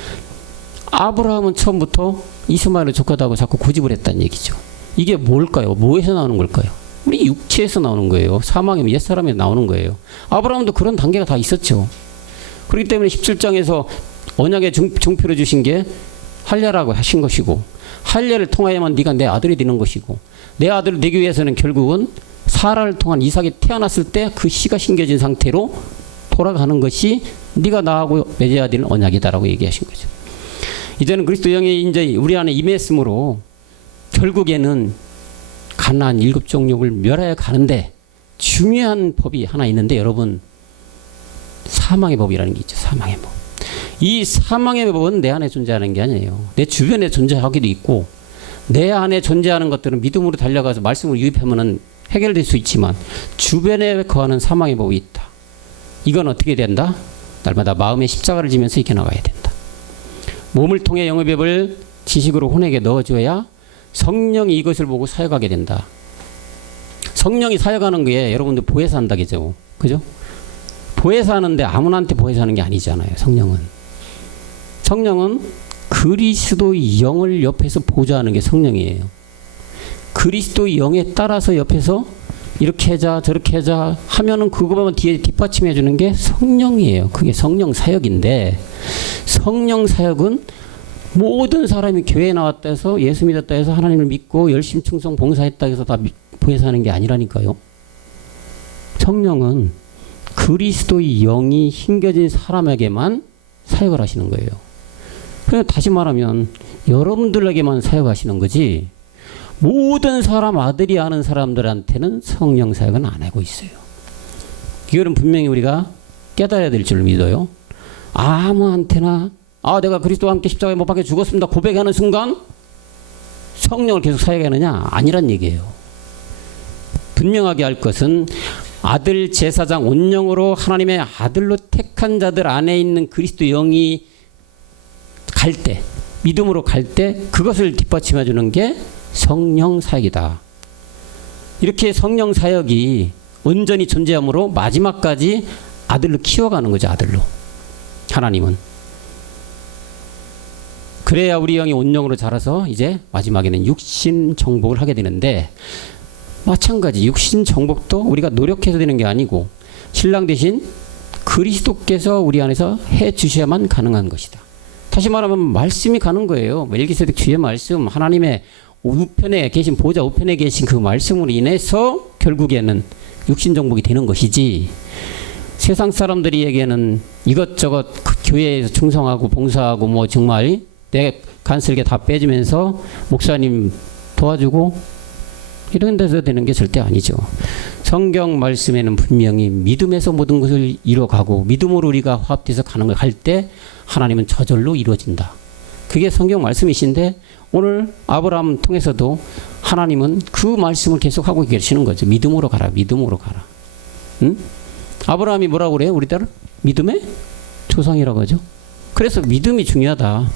아브라함은 처음부터 이스마엘로 족하다고 자꾸 고집을 했다는 얘기죠. 이게 뭘까요? 뭐에서 나오는 걸까요? 우리 육체에서 나오는 거예요. 사망의 옛사람에 나오는 거예요. 아브라함도 그런 단계가 다 있었죠. 그렇기 때문에 17장에서 언약의 증표를 주신 게 할례라고 하신 것이고 할례를 통하여만 네가 내 아들이 되는 것이고 내 아들을 되기 위해서는 결국은 사라를 통한 이삭이 태어났을 때 그 씨가 심겨진 상태로 돌아가는 것이 네가 나하고 맺어야 되는 언약이다라고 얘기하신 거죠. 이제는 그리스도 영의 인자이 우리 안에 임했으므로 결국에는 가나안 7종족을 멸하여 가는데 중요한 법이 하나 있는데 여러분 사망의 법이라는 게 있죠. 사망의 법. 이 사망의 법은 내 안에 존재하는 게 아니에요. 내 주변에 존재하기도 있고 내 안에 존재하는 것들은 믿음으로 달려가서 말씀을 유입하면은 해결될 수 있지만 주변에 거하는 사망의 법이 있다. 이건 어떻게 된다? 날마다 마음의 십자가를 지면서 이겨나가야 된다. 몸을 통해 영의 법을 지식으로 혼에게 넣어줘야 성령이 이것을 보고 사역하게 된다. 성령이 사역하는 게 여러분들 보혜사 한다겠죠. 그죠? 보혜사 하는데 아무나한테 보혜사 하는 게 아니잖아요. 성령은 그리스도의 영을 옆에서 보좌하는 게 성령이에요. 그리스도의 영에 따라서 옆에서 이렇게 하자 저렇게 하자 하면은 그거만 뒤에 뒷받침해 주는 게 성령이에요. 그게 성령 사역인데, 성령 사역은 모든 사람이 교회에 나왔다 해서 예수 믿었다 해서 하나님을 믿고 열심 충성 봉사했다 해서 다 보혜사하는 게 아니라니까요. 성령은 그리스도의 영이 힘겨진 사람에게만 사역을 하시는 거예요. 그래서 다시 말하면 여러분들에게만 사역하시는 거지, 모든 사람, 아들이 아는 사람들한테는 성령 사역은 안 하고 있어요. 이거는 분명히 우리가 깨달아야 될 줄 믿어요. 아무한테나 내가 그리스도와 함께 십자가에 못 박혀 죽었습니다 고백하는 순간 성령을 계속 사역하느냐? 아니란 얘기예요. 분명하게 할 것은 아들 제사장 온영으로 하나님의 아들로 택한 자들 안에 있는 그리스도 영이 갈 때, 믿음으로 갈 때 그것을 뒷받침해 주는 게 성령 사역이다. 이렇게 성령 사역이 온전히 존재함으로 마지막까지 아들로 키워가는 거죠. 아들로. 하나님은. 그래야 우리 영이 온영으로 자라서 이제 마지막에는 육신 정복을 하게 되는데, 마찬가지 육신 정복도 우리가 노력해서 되는 게 아니고 신랑 대신 그리스도께서 우리 안에서 해 주셔야만 가능한 것이다. 다시 말하면 말씀이 가는 거예요. 멜기세덱 주의 말씀, 하나님의 우편에 계신 보좌 우편에 계신 그 말씀으로 인해서 결국에는 육신 정복이 되는 것이지, 세상 사람들에게는 이것저것 그 교회에서 충성하고 봉사하고 뭐 정말 내 간슬게 다 빼주면서 목사님 도와주고 이런 데서 되는 게 절대 아니죠. 성경 말씀에는 분명히 믿음에서 모든 것을 이뤄가고 믿음으로 우리가 화합돼서 가는 걸 할 때 하나님은 저절로 이루어진다. 그게 성경 말씀이신데, 오늘 아브라함 통해서도 하나님은 그 말씀을 계속하고 계시는 거죠. 믿음으로 가라, 믿음으로 가라. 응? 아브라함이 뭐라고 그래요? 우리들 믿음의 조상이라고 하죠. 그래서 믿음이 중요하다.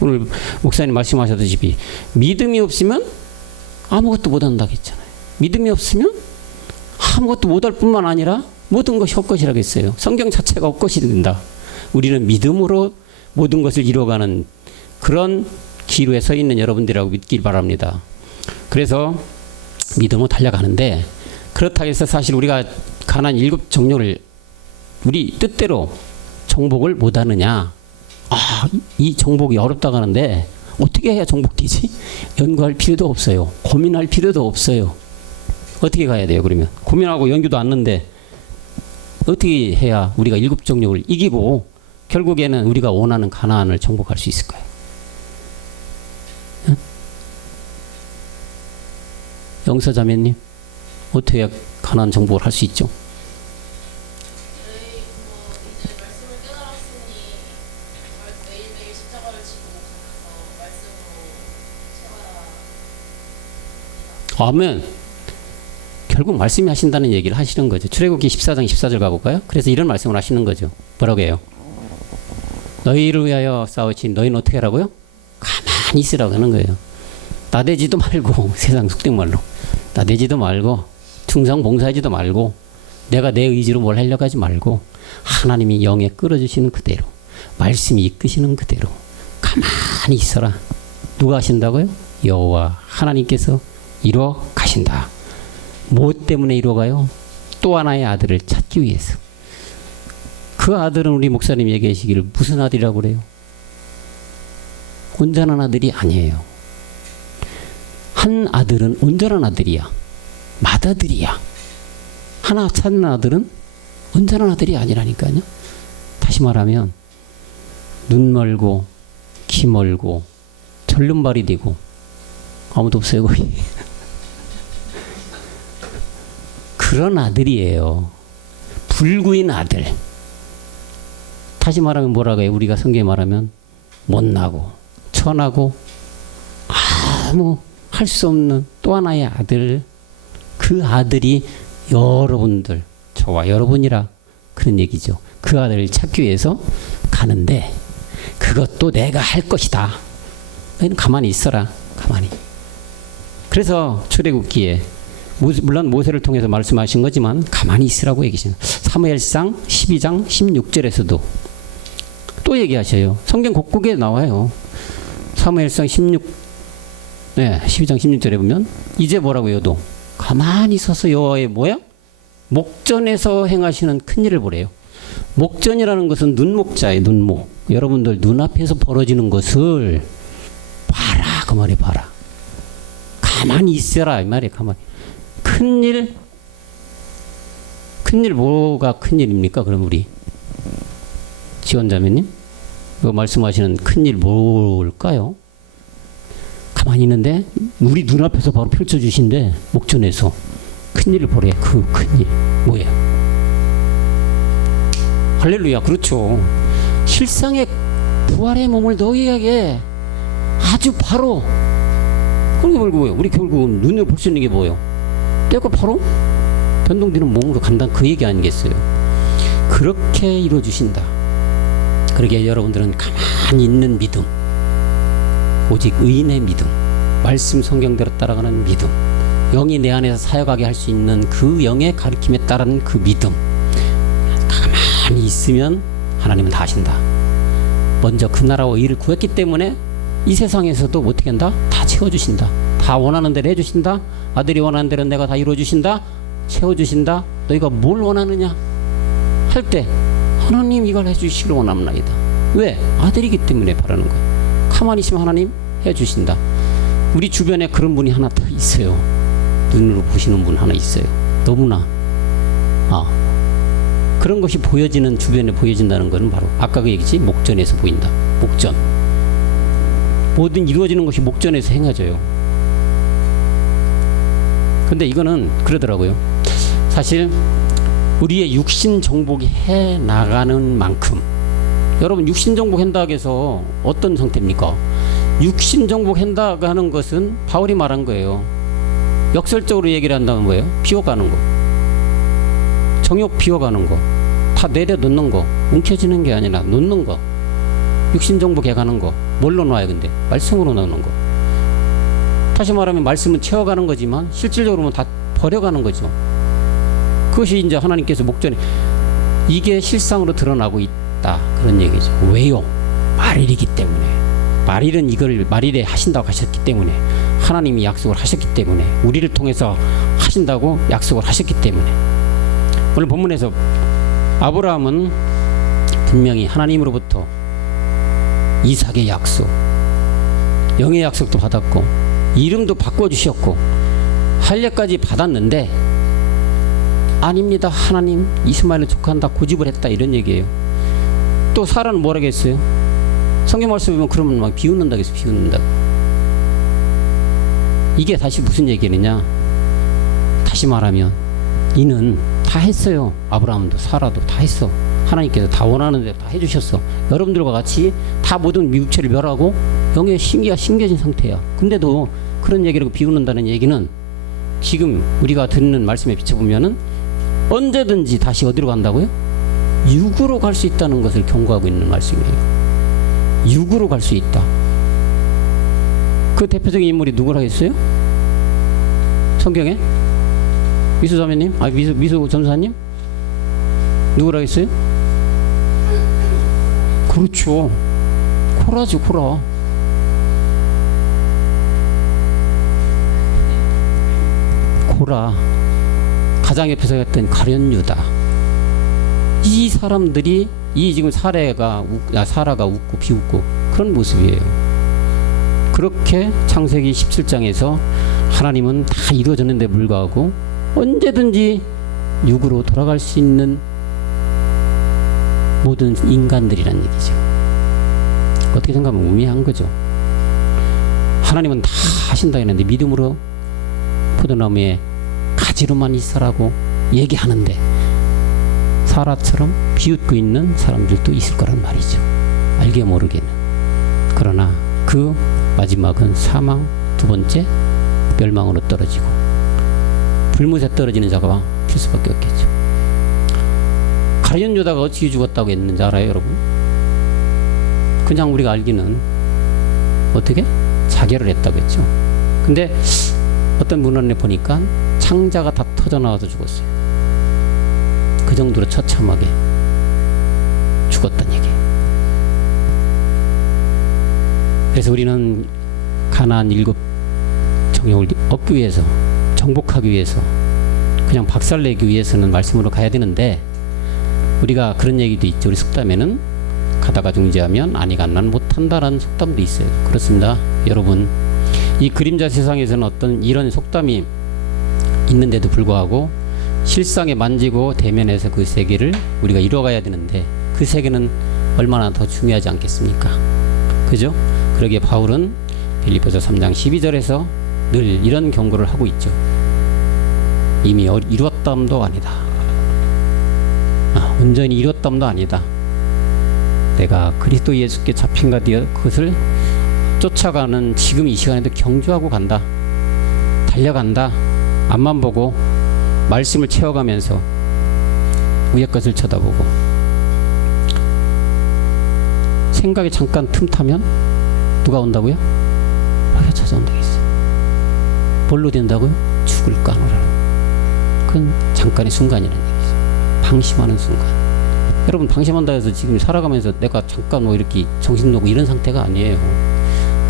오늘 목사님 말씀하셨듯이 믿음이 없으면 아무것도 못한다고 했잖아요. 믿음이 없으면 아무것도 못할 뿐만 아니라 모든 것이 헛것이라고 했어요. 성경 자체가 헛것이 된다. 우리는 믿음으로 모든 것을 이루어가는 그런 기로에 서 있는 여러분들이라고 믿길 바랍니다. 그래서 믿음으로 달려가는데, 그렇다고 해서 사실 우리가 가난 7 정욕을 우리 뜻대로 정복을 못하느냐, 이 정복이 어렵다고 하는데 어떻게 해야 정복되지? 연구할 필요도 없어요. 고민할 필요도 없어요. 어떻게 가야 돼요? 그러면 고민하고 연구도 않는데 어떻게 해야 우리가 7 정욕을 이기고 결국에는 우리가 원하는 가나안을 정복할 수 있을까요? 응? 영서자매님, 어떻게 해야 가나안 정복을 할 수 있죠? 아멘. 결국 말씀이 하신다는 얘기를 하시는 거죠. 출애굽기 14장 14절 가볼까요? 그래서 이런 말씀을 하시는 거죠. 뭐라고 해요? 너희를 위하여 싸우지 너희는 어떻게 하라고요? 가만히 있으라고 하는 거예요. 나대지도 말고, 세상 속된 말로 나대지도 말고, 충성 봉사하지도 말고, 내가 내 의지로 뭘 하려고 하지 말고, 하나님이 영에 끌어주시는 그대로, 말씀이 이끄시는 그대로 가만히 있어라. 누가 하신다고요? 여호와 하나님께서 이루어 가신다. 뭐 때문에 이루어가요? 또 하나의 아들을 찾기 위해서. 그 아들은 우리 목사님 얘기하시기를 무슨 아들이라고 그래요? 온전한 아들이 아니에요. 한 아들은 온전한 아들이야. 맏아들이야. 하나 찾는 아들은 온전한 아들이 아니라니까요. 다시 말하면 눈 멀고 귀 멀고 절름발이 되고 아무도 없어요 거의. 그런 아들이에요. 불구인 아들. 다시 말하면 뭐라고 해요? 우리가 성경에 말하면 못나고 천하고 아무 할 수 없는 또 하나의 아들, 그 아들이 여러분들, 저와 여러분이라 그런 얘기죠. 그 아들을 찾기 위해서 가는데 그것도 내가 할 것이다. 너희는 가만히 있어라. 가만히. 그래서 출애굽기에 물론 모세를 통해서 말씀하신 거지만 가만히 있으라고 얘기하시는 사무엘상 12장 16절에서도 또 얘기하셔요. 성경 곳곳에 나와요. 사무엘상 12장 16절에 보면 이제 뭐라고 해도 가만히 서서 여호와의 뭐야? 목전에서 행하시는 큰 일을 보래요. 목전이라는 것은 눈목자예요. 눈목. 여러분들 눈앞에서 벌어지는 것을 봐라. 그 말이 봐라. 가만히 있어라. 이 말이에요. 가만히. 큰일 뭐가 큰일입니까? 그럼 우리 지원자매님 말씀하시는 큰일 뭘까요? 가만히 있는데 우리 눈앞에서 바로 펼쳐주신데 목전에서 큰일을 보래. 그 큰일 뭐예요? 할렐루야. 그렇죠. 실상의 부활의 몸을 너희에게 아주 바로 그게 뭐예요? 우리 결국 눈으로 볼 수 있는 게 뭐예요? 때가 바로 변동되는 몸으로 간다는 그 얘기 아니겠어요? 그렇게 이루어주신다. 그러게 여러분들은 가만히 있는 믿음, 오직 의인의 믿음, 말씀 성경대로 따라가는 믿음, 영이 내 안에서 사역하게 할 수 있는 그 영의 가르침에 따르는 그 믿음, 가만히 있으면 하나님은 다 하신다. 먼저 그 나라와 의를 구했기 때문에 이 세상에서도 어떻게 한다? 다 채워주신다. 다 원하는 대로 해주신다. 아들이 원하는 대로 내가 다 이루어주신다. 채워주신다. 너희가 뭘 원하느냐 할 때 하나님 이걸 해주시기를 원합나이다. 왜? 아들이기 때문에 바라는 거야. 가만히 있으면 하나님 해주신다. 우리 주변에 그런 분이 하나 더 있어요. 눈으로 보시는 분 하나 있어요. 너무나 그런 것이 보여지는, 주변에 보여진다는 것은 바로 아까 그 얘기지, 목전에서 보인다. 목전. 모든 이루어지는 것이 목전에서 행해져요. 근데 이거는 그러더라고요. 사실 우리의 육신 정복이 해 나가는 만큼, 여러분 육신 정복 한다고 해서 어떤 상태입니까? 육신 정복 한다고 하는 것은 바울이 말한 거예요. 역설적으로 얘기를 한다면 뭐예요? 비워가는 거, 정욕 비워가는 거, 다 내려놓는 거, 움켜쥐는 게 아니라 놓는 거. 육신 정복해 가는 거 뭘로 놔요? 근데 말씀으로 놓는 거. 다시 말하면 말씀은 채워가는 거지만 실질적으로는 다 버려가는 거죠. 그것이 이제 하나님께서 목전에 이게 실상으로 드러나고 있다, 그런 얘기죠. 왜요? 말일이기 때문에. 말일은 이걸 말일에 하신다고 하셨기 때문에, 하나님이 약속을 하셨기 때문에, 우리를 통해서 하신다고 약속을 하셨기 때문에. 오늘 본문에서 아브라함은 분명히 하나님으로부터 이삭의 약속, 영의 약속도 받았고 이름도 바꿔주셨고 할례까지 받았는데, 아닙니다, 하나님 이스마엘을 족한다 고집을 했다, 이런 얘기예요. 또 사라는 뭐라고 했어요? 성경 말씀 보면 그러면 막 비웃는다고 해서 비웃는다. 이게 다시 무슨 얘기느냐? 다시 말하면 이는 다 했어요. 아브라함도 사라도 다 했어. 하나님께서 다 원하는 대로 다 해주셨어. 여러분들과 같이 다 모든 미국체를 멸하고 영의 신기가 심겨진 상태야. 근데도 그런 얘기라고 비웃는다는 얘기는 지금 우리가 듣는 말씀에 비춰보면은 언제든지 다시 어디로 간다고요? 육으로 갈 수 있다는 것을 경고하고 있는 말씀이에요. 육으로 갈 수 있다. 그 대표적인 인물이 누구라 했어요? 성경에? 미수 자매님? 미수 전사님? 누구라 했어요? 그렇죠. 코라지, 코라. 코라. 가장 옆에서 했던 가룟유다. 이 사람들이, 이 지금 사라가 웃고 비웃고 그런 모습이에요. 그렇게 창세기 17장에서 하나님은 다 이루어졌는데 불구하고 언제든지 육으로 돌아갈 수 있는 모든 인간들이란 얘기죠. 어떻게 생각하면 우매한 거죠. 하나님은 다 하신다 했는데 믿음으로 포도나무에 가지로만 있으라고 얘기하는데 사라처럼 비웃고 있는 사람들도 있을 거란 말이죠. 알게 모르게는. 그러나 그 마지막은 사망, 두 번째 멸망으로 떨어지고 불못에 떨어지는 자가 될 수밖에 없겠죠. 가룟 유다가 어떻게 죽었다고 했는지 알아요, 여러분? 그냥 우리가 알기는 어떻게? 자결을 했다고 했죠. 근데 어떤 문헌에 보니까 창자가 다 터져나와서 죽었어요. 그 정도로 처참하게 죽었단 얘기예요. 그래서 우리는 가나안 7 정욕을 얻기 위해서, 정복하기 위해서, 그냥 박살내기 위해서는 말씀으로 가야 되는데, 우리가 그런 얘기도 있죠. 우리 속담에는 가다가 중지하면 아니 간난 못한다라는 속담도 있어요. 그렇습니다. 여러분, 이 그림자 세상에서는 어떤 이런 속담이 있는데도 불구하고 실상에 만지고 대면해서 그 세계를 우리가 이뤄가야 되는데, 그 세계는 얼마나 더 중요하지 않겠습니까? 그죠? 그러기에 바울은 빌립보서 3장 12절에서 늘 이런 경고를 하고 있죠. 이미 이루었담도 아니다. 온전히 이뤘담도 아니다. 내가 그리스도 예수께 잡힌가 되어 그것을 쫓아가는 지금 이 시간에도 경주하고 간다. 달려간다. 앞만 보고 말씀을 채워가면서 위의 것을 쳐다보고, 생각이 잠깐 틈타면 누가 온다고요? 마귀가 찾아온다고 했어요. 뭘로 된다고요? 죽을까 하노라. 그건 잠깐의 순간이라는 얘기죠. 방심하는 순간. 여러분, 방심한다 해서 지금 살아가면서 내가 잠깐 뭐 이렇게 정신 놓고 이런 상태가 아니에요.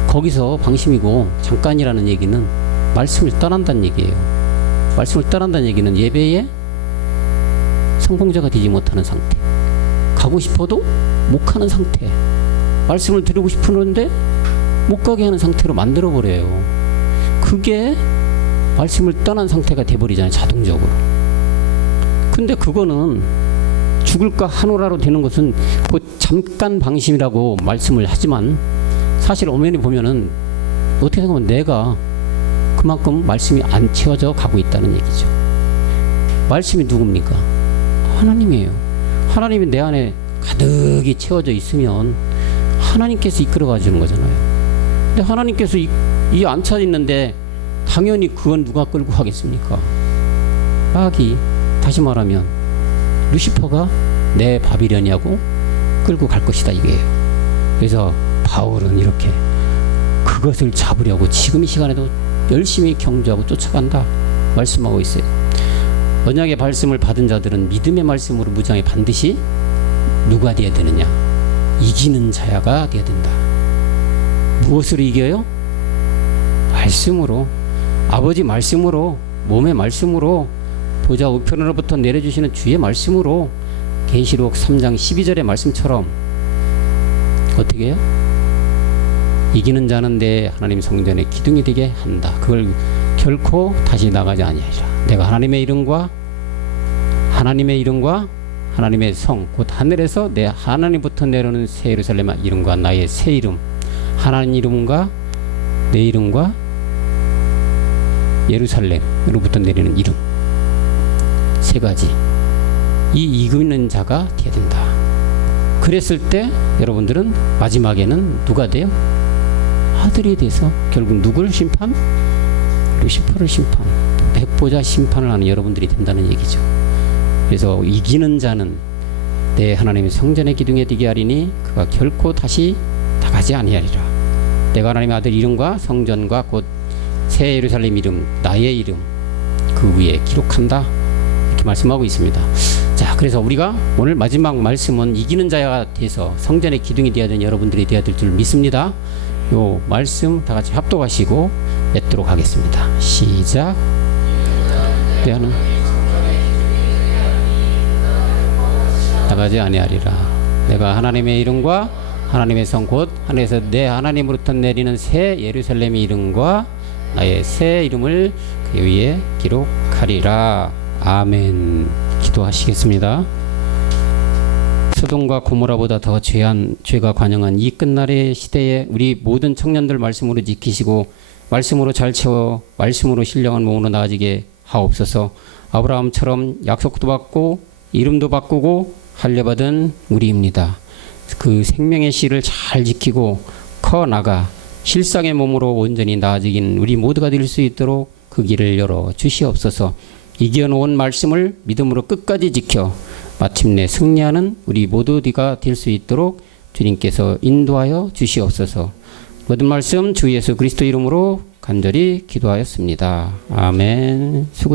거기서 방심이고 잠깐이라는 얘기는 말씀을 떠난다는 얘기예요. 말씀을 떠난다는 얘기는 예배에 성공자가 되지 못하는 상태, 가고 싶어도 못 가는 상태, 말씀을 드리고 싶은데 못 가게 하는 상태로 만들어버려요. 그게 말씀을 떠난 상태가 돼버리잖아요, 자동적으로. 근데 그거는 죽을까 하노라로 되는 것은 그 잠깐 방심이라고 말씀을 하지만, 사실 엄연히 보면은 어떻게 생각하면 내가 그만큼 말씀이 안 채워져 가고 있다는 얘기죠. 말씀이 누굽니까? 하나님이에요. 하나님이 내 안에 가득히 채워져 있으면 하나님께서 이끌어 가주는 거잖아요. 근데 하나님께서 이 앉혀 있는데 당연히 그건 누가 끌고 가겠습니까? 마귀, 다시 말하면 루시퍼가 내 바빌론이하고 끌고 갈 것이다, 이게요. 그래서 바울은 이렇게 그것을 잡으려고 지금 이 시간에도 열심히 경주하고 쫓아간다 말씀하고 있어요. 언약의 말씀을 받은 자들은 믿음의 말씀으로 무장해 반드시 누가 되어야 되느냐? 이기는 자야가 되어야 된다. 무엇으로 이겨요? 말씀으로, 아버지 말씀으로, 몸의 말씀으로, 보좌 우편으로부터 내려주시는 주의 말씀으로, 계시록 3장 12절의 말씀처럼 어떻게 해요? 이기는 자는 내 하나님 성전의 기둥이 되게 한다. 그걸 결코 다시 나가지 아니하리라. 내가 하나님의 이름과 하나님의 성, 곧 하늘에서 내 하나님부터 내려오는 새 예루살렘의 이름과 나의 새 이름, 하나님 이름과 내 이름과 예루살렘으로부터 내리는 이름, 세 가지, 이 이기는 자가 되어야 된다. 그랬을 때 여러분들은 마지막에는 누가 돼요? 아들이 돼서 결국 누구를 심판? 루시퍼를 심판, 백보자 심판을 하는 여러분들이 된다는 얘기죠. 그래서 이기는 자는 내 하나님의 성전의 기둥에 되게 하리니 그가 결코 다시 나가지 아니하리라. 내가 하나님의 아들 이름과 성전과 곧 새 예루살렘 이름, 나의 이름 그 위에 기록한다, 이렇게 말씀하고 있습니다. 자, 그래서 우리가 오늘 마지막 말씀은 이기는 자가 돼서 성전의 기둥이 되어야 되는 여러분들이 되어야 될 줄 믿습니다. 요 말씀 다 같이 합독하시고 맺도록 하겠습니다. 시작. 때하는 나가지 아니하리라. 내가 하나님의 이름과 하나님의 성 곧 하늘에서 내 하나님으로부터 내리는 새 예루살렘의 이름과 나의 새 이름을 그 위에 기록하리라. 아멘. 기도하시겠습니다. 소돔과 고모라보다 더 죄가 관영한 이 끝날의 시대에 우리 모든 청년들 말씀으로 지키시고 말씀으로 잘 채워 말씀으로 신령한 몸으로 나아지게 하옵소서. 아브라함처럼 약속도 받고 이름도 바꾸고 할례받은 우리입니다. 그 생명의 씨를 잘 지키고 커나가 실상의 몸으로 온전히 나아지긴 우리 모두가 될 수 있도록 그 길을 열어 주시옵소서. 이겨놓은 말씀을 믿음으로 끝까지 지켜 마침내 승리하는 우리 모두가 될 수 있도록 주님께서 인도하여 주시옵소서. 모든 말씀 주 예수 그리스도 이름으로 간절히 기도하였습니다. 아멘. 수고